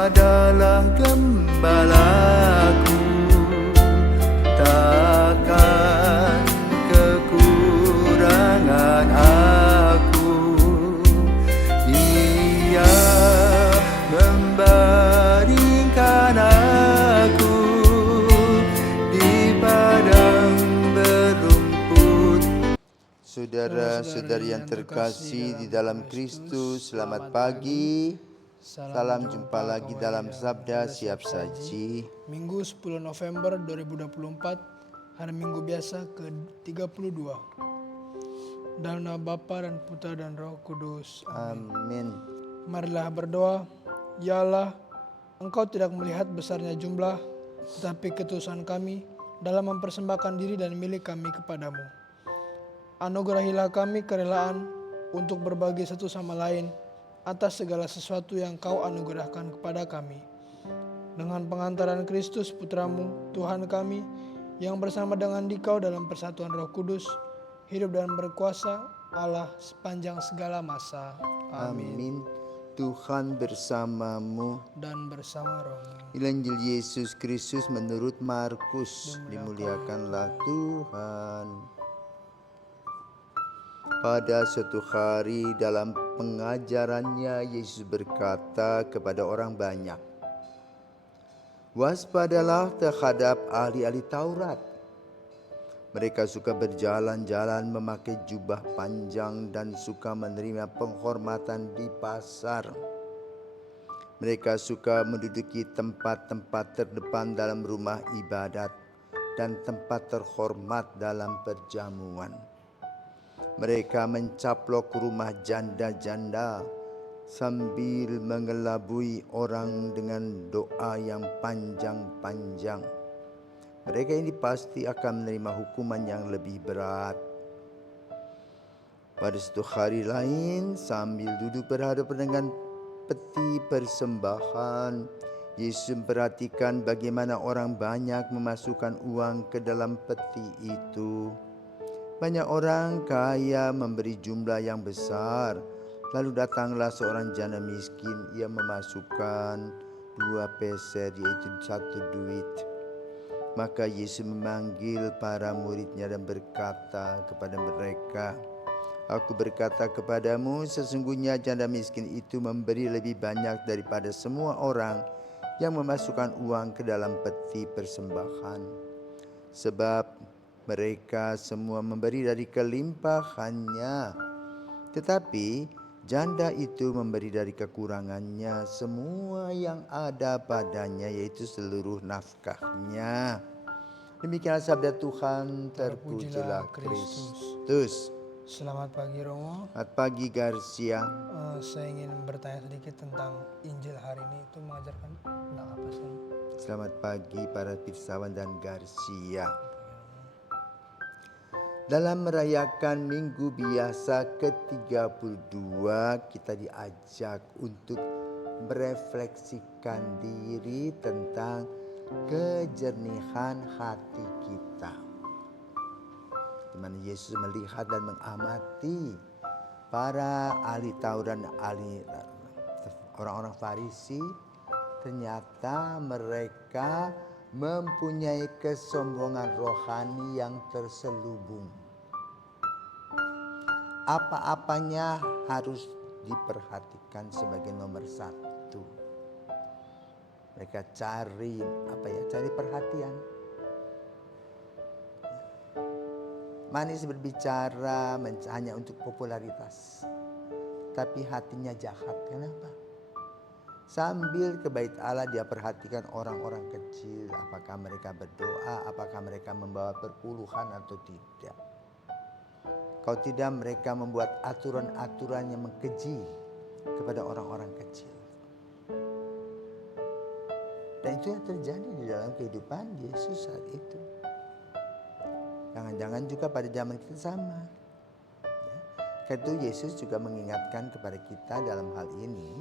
adalah gembalaku, takkan kekurangan aku. Ia membaringkan aku di padang berumput. Saudara-saudari yang terkasih di dalam Kristus, selamat pagi. Salam jumpa lagi dalam Sabda Siap Saji. Minggu 10 November 2024, hari Minggu biasa ke-32. Dalam nama Bapa dan Putra dan Roh Kudus. Amin. Marilah berdoa. Ya Allah, Engkau tidak melihat besarnya jumlah, tetapi ketulusan kami dalam mempersembahkan diri dan milik kami kepadamu. Anugerahilah kami kerelaan untuk berbagi satu sama lain atas segala sesuatu yang Kau anugerahkan kepada kami. Dengan pengantaran Kristus Putramu, Tuhan kami, yang bersama dengan Dikau dalam persatuan Roh Kudus, hidup dan berkuasa Allah sepanjang segala masa. Amin. Tuhan bersamamu. Dan bersama rohmu. Injil Yesus Kristus menurut Markus. Dimuliakanlah Tuhan. Pada suatu hari dalam pengajarannya, Yesus berkata kepada orang banyak, "Waspadalah terhadap ahli-ahli Taurat. Mereka suka berjalan-jalan memakai jubah panjang dan suka menerima penghormatan di pasar. Mereka suka menduduki tempat-tempat terdepan dalam rumah ibadat dan tempat terhormat dalam perjamuan. Mereka mencaplok rumah janda-janda sambil mengelabui orang dengan doa yang panjang-panjang. Mereka ini pasti akan menerima hukuman yang lebih berat." Pada suatu hari lain, sambil duduk berhadapan dengan peti persembahan, Yesus memperhatikan bagaimana orang banyak memasukkan uang ke dalam peti itu. Banyak orang kaya memberi jumlah yang besar. Lalu datanglah seorang janda miskin. Ia memasukkan 2 peser, yaitu 1 duit. Maka Yesus memanggil para muridnya dan berkata kepada mereka, "Aku berkata kepadamu, sesungguhnya janda miskin itu memberi lebih banyak daripada semua orang yang memasukkan uang ke dalam peti persembahan. Sebab mereka semua memberi dari kelimpahannya, tetapi janda itu memberi dari kekurangannya semua yang ada padanya, yaitu seluruh nafkahnya." Demikianlah sabda Tuhan. Terpujilah Kristus. Selamat pagi Romo. Selamat pagi Garcia. Saya ingin bertanya sedikit tentang Injil hari ini. Itu mengajarkan tentang apa sih? Selamat pagi para pirsawan dan Garcia. Dalam merayakan Minggu Biasa ke-32, kita diajak untuk merefleksikan diri tentang kejernihan hati kita. Di mana Yesus melihat dan mengamati para ahli Taurat dan orang-orang Farisi. Ternyata mereka mempunyai kesombongan rohani yang terselubung. Apa-apanya harus diperhatikan sebagai nomor 1. Mereka cari perhatian. Manis berbicara hanya untuk popularitas, tapi hatinya jahat. Kenapa? Sambil ke bait Allah dia perhatikan orang-orang kecil, apakah mereka berdoa, apakah mereka membawa perpuluhan atau tidak. Kalau tidak, mereka membuat aturan-aturan yang mengkeji kepada orang-orang kecil. Dan itu yang terjadi di dalam kehidupan Yesus saat itu. Jangan-jangan juga pada zaman kita sama. Karena itu Yesus juga mengingatkan kepada kita dalam hal ini.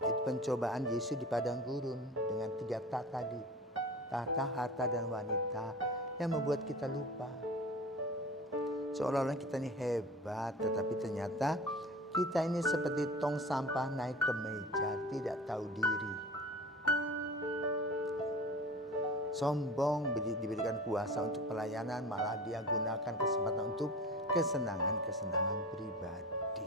Itu pencobaan Yesus di padang gurun dengan 3 ta tadi. Tahta, harta, dan wanita yang membuat kita lupa. Seolah-olah kita ini hebat, tetapi ternyata kita ini seperti tong sampah naik ke meja, tidak tahu diri. sombong, diberikan kuasa untuk pelayanan, malah dia gunakan kesempatan untuk kesenangan-kesenangan pribadi.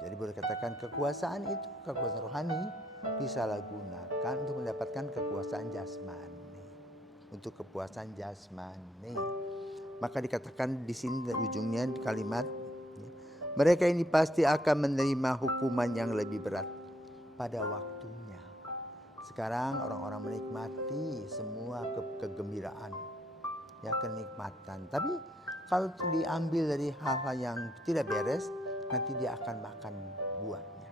Jadi boleh katakan kekuasaan itu, kekuasaan rohani, disalahgunakan untuk mendapatkan kekuasaan jasmani, untuk kepuasan jasmani. Maka dikatakan di sini ujungnya kalimat, mereka ini pasti akan menerima hukuman yang lebih berat pada waktunya. Sekarang orang-orang menikmati semua kegembiraan, ya, kenikmatan. Tapi kalau diambil dari hal-hal yang tidak beres, nanti dia akan makan buahnya,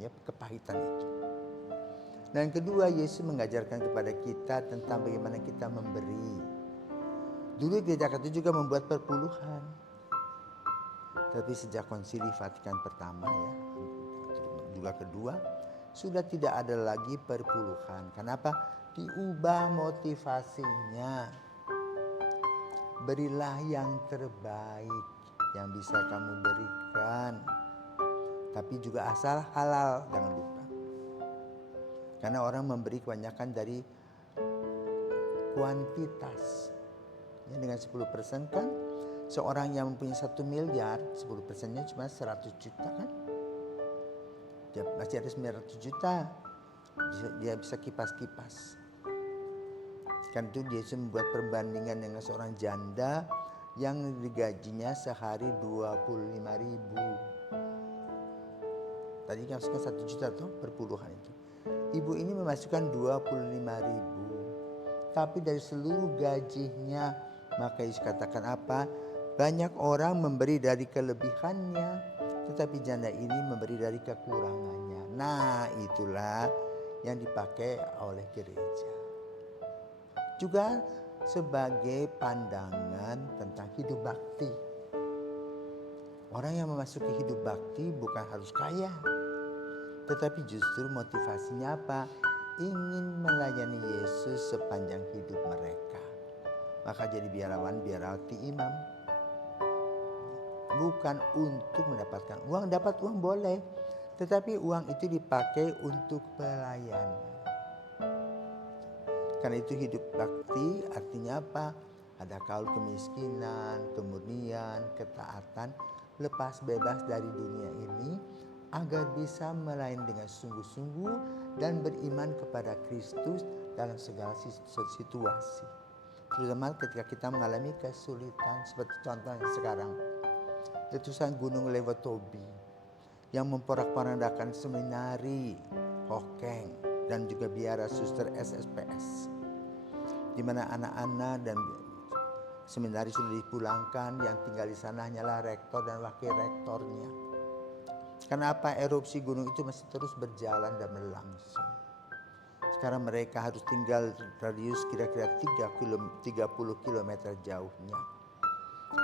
ya, kepahitan itu. Dan yang kedua, Yesus mengajarkan kepada kita tentang bagaimana kita memberi. Dulu gereja Katolik juga membuat perpuluhan, tapi sejak Konsili Vatikan pertama, ya, juga kedua, sudah tidak ada lagi perpuluhan. Kenapa? Diubah motivasinya. Berilah yang terbaik yang bisa kamu berikan, tapi juga asal halal, jangan lupa. Karena orang memberi kebanyakan dari kuantitas, ya, dengan 10% kan seorang yang mempunyai 1 miliar 10%-nya cuma 100 juta kan, dia masih ada 900 juta, dia bisa kipas-kipas. Kan itu dia membuat perbandingan dengan seorang janda yang digajinya sehari 25.000. Tadi kan 1 juta tuh perpuluhan itu. Ibu ini memasukkan 25.000. Tapi dari seluruh gajinya, maka Yesus katakan apa? Banyak orang memberi dari kelebihannya, tetapi janda ini memberi dari kekurangannya. Nah, itulah yang dipakai oleh gereja. Juga sebagai pandangan tentang hidup bakti. Orang yang memasuki hidup bakti bukan harus kaya, tetapi justru motivasinya apa? Ingin melayani Yesus sepanjang hidup mereka. Maka jadi biarawan, biarawati imam. Bukan untuk mendapatkan uang, dapat uang boleh, tetapi uang itu dipakai untuk pelayanan. Karena itu hidup bakti artinya apa? Ada kaul kemiskinan, kemurnian, ketaatan, lepas bebas dari dunia ini agar bisa melayani dengan sungguh-sungguh dan beriman kepada Kristus dalam segala situasi. Terutama ketika kita mengalami kesulitan seperti contohnya sekarang. Letusan Gunung Lewotobi yang memporak-porandakan seminari Hokeng dan juga biara suster SSPS, di mana anak-anak dan seminari sudah dipulangkan, yang tinggal di sana hanyalah rektor dan wakil rektornya. Kenapa? Erupsi gunung itu masih terus berjalan dan berlangsung. Sekarang mereka harus tinggal radius kira-kira 30 km jauhnya.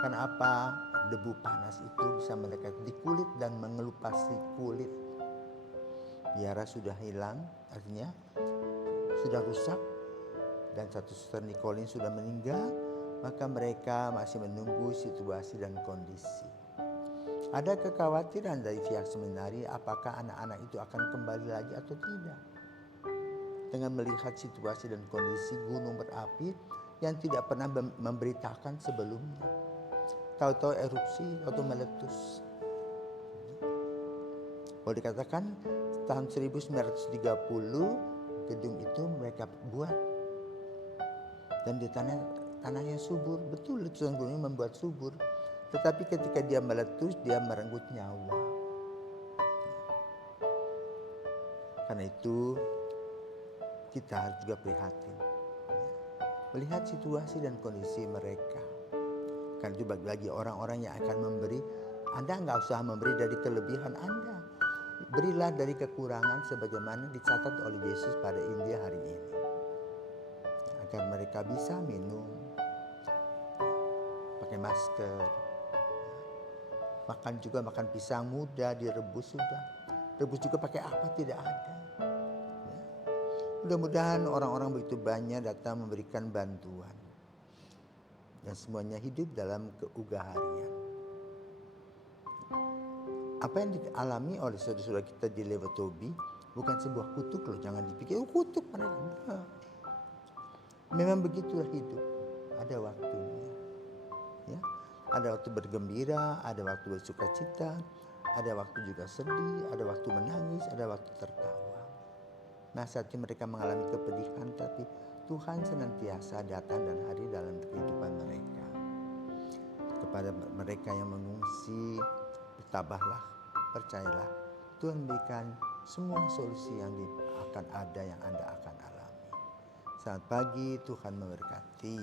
Kenapa? Debu panas itu bisa mendekat di kulit dan mengelupasi kulit. Biara sudah hilang, artinya sudah rusak, dan satu suster Nikolin sudah meninggal, maka mereka masih menunggu situasi dan kondisi. Ada kekhawatiran dari pihak seminari apakah anak-anak itu akan kembali lagi atau tidak. Dengan melihat situasi dan kondisi gunung berapi yang tidak pernah memberitakan sebelumnya. Tahu-tahu erupsi atau meletus. Boleh dikatakan tahun 1930 gedung itu mereka buat. Dan di tanahnya subur. Betul, letusan gunung membuat subur. Tetapi ketika dia meletus, dia merenggut nyawa. Karena itu kita harus juga prihatin. Melihat situasi dan kondisi mereka. Karena itu bagi lagi orang-orang yang akan memberi, Anda nggak usah memberi dari kelebihan Anda. Berilah dari kekurangan sebagaimana dicatat oleh Yesus pada India hari ini. Agar mereka bisa minum, pakai masker, makan juga makan pisang muda, direbus sudah. Rebus juga pakai apa tidak ada. Ya. Mudah-mudahan orang-orang begitu banyak datang memberikan bantuan. Dan semuanya hidup dalam keugaharian. Apa yang dialami oleh saudara-saudara kita di Lewotobi bukan sebuah kutuk loh, jangan dipikir kutuk mereka. Memang begitulah hidup. Ada waktunya. Ya. Ada waktu bergembira, ada waktu bersuka cita, ada waktu juga sedih, ada waktu menangis, ada waktu tertawa. Nah, saatnya mereka mengalami kepedihan, tapi Tuhan senantiasa datang dan hadir dalam kehidupan mereka. Kepada mereka yang mengungsi, bertabahlah, percayalah, Tuhan berikan semua solusi yang akan ada, yang Anda akan alami. Selamat pagi, Tuhan memberkati.